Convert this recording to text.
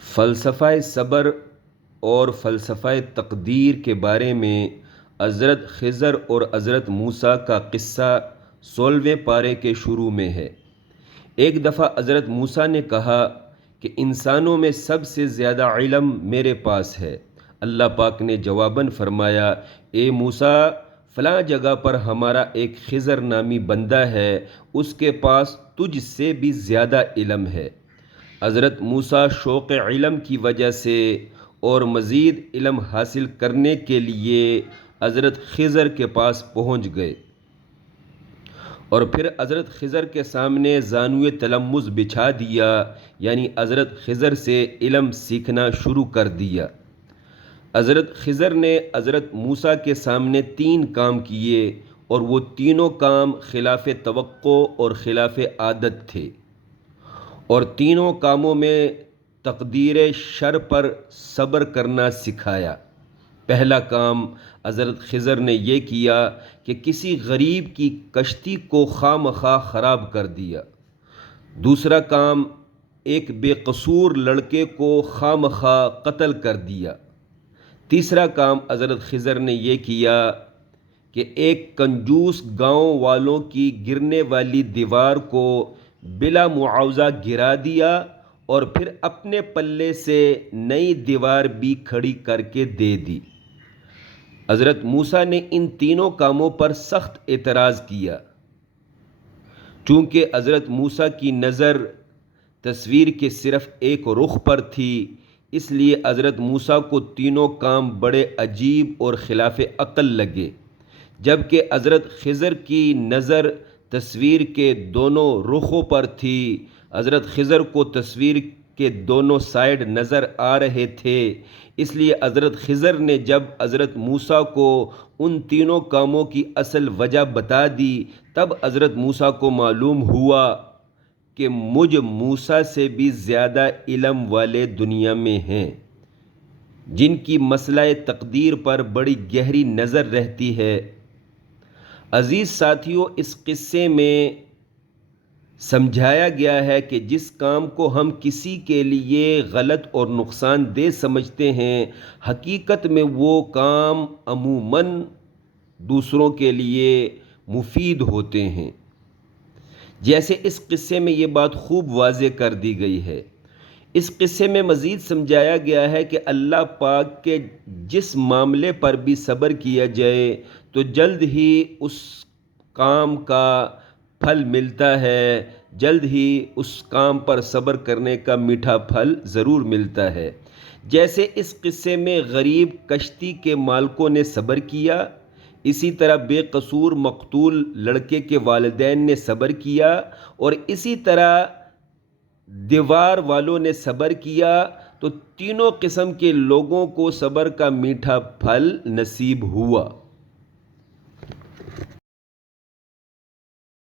فلسفہ صبر اور فلسفہ تقدیر کے بارے میں حضرت خضر اور حضرت موسیٰ کا قصہ 16ویں پارے کے شروع میں ہے۔ ایک دفعہ حضرت موسیٰ نے کہا کہ انسانوں میں سب سے زیادہ علم میرے پاس ہے۔ اللہ پاک نے جواباً فرمایا، اے موسیٰ، فلاں جگہ پر ہمارا ایک خضر نامی بندہ ہے، اس کے پاس تجھ سے بھی زیادہ علم ہے۔ حضرت موسیٰ شوق علم کی وجہ سے اور مزید علم حاصل کرنے کے لیے حضرت خضر کے پاس پہنچ گئے اور پھر حضرت خضر کے سامنے زانوئے تلمذ بچھا دیا، یعنی حضرت خضر سے علم سیکھنا شروع کر دیا۔ حضرت خضر نے حضرت موسیٰ کے سامنے 3 کام کیے اور وہ تینوں کام خلاف توقع اور خلاف عادت تھے، اور تینوں کاموں میں تقدیر شر پر صبر کرنا سکھایا۔ پہلا کام حضرت خضر نے یہ کیا کہ کسی غریب کی کشتی کو خواہ مخواہ خراب کر دیا۔ دوسرا کام، ایک بے قصور لڑکے کو خواہ مخواہ قتل کر دیا۔ تیسرا کام حضرت خضر نے یہ کیا کہ ایک کنجوس گاؤں والوں کی گرنے والی دیوار کو بلا معاوضہ گرا دیا اور پھر اپنے پلے سے نئی دیوار بھی کھڑی کر کے دے دی۔ حضرت موسیٰ نے ان تینوں کاموں پر سخت اعتراض کیا۔ چونکہ حضرت موسیٰ کی نظر تصویر کے صرف ایک رخ پر تھی، اس لیے حضرت موسیٰ کو تینوں کام بڑے عجیب اور خلاف عقل لگے، جبکہ حضرت خضر کی نظر تصویر کے دونوں رخوں پر تھی۔ حضرت خضر کو تصویر کے دونوں سائیڈ نظر آ رہے تھے، اس لیے حضرت خضر نے جب حضرت موسیٰ کو ان تینوں کاموں کی اصل وجہ بتا دی، تب حضرت موسیٰ کو معلوم ہوا کہ مجھ موسیٰ سے بھی زیادہ علم والے دنیا میں ہیں، جن کی مسئلہ تقدیر پر بڑی گہری نظر رہتی ہے۔ عزیز ساتھیو، اس قصے میں سمجھایا گیا ہے کہ جس کام کو ہم کسی کے لیے غلط اور نقصان دہ سمجھتے ہیں، حقیقت میں وہ کام عموماً دوسروں کے لیے مفید ہوتے ہیں۔ جیسے اس قصے میں یہ بات خوب واضح کر دی گئی ہے۔ اس قصے میں مزید سمجھایا گیا ہے کہ اللہ پاک کے جس معاملے پر بھی صبر کیا جائے تو جلد ہی اس کام کا پھل ملتا ہے، جلد ہی اس کام پر صبر کرنے کا میٹھا پھل ضرور ملتا ہے۔ جیسے اس قصے میں غریب کشتی کے مالکوں نے صبر کیا، اسی طرح بے قصور مقتول لڑکے کے والدین نے صبر کیا، اور اسی طرح دیوار والوں نے صبر کیا، تو تینوں قسم کے لوگوں کو صبر کا میٹھا پھل نصیب ہوا۔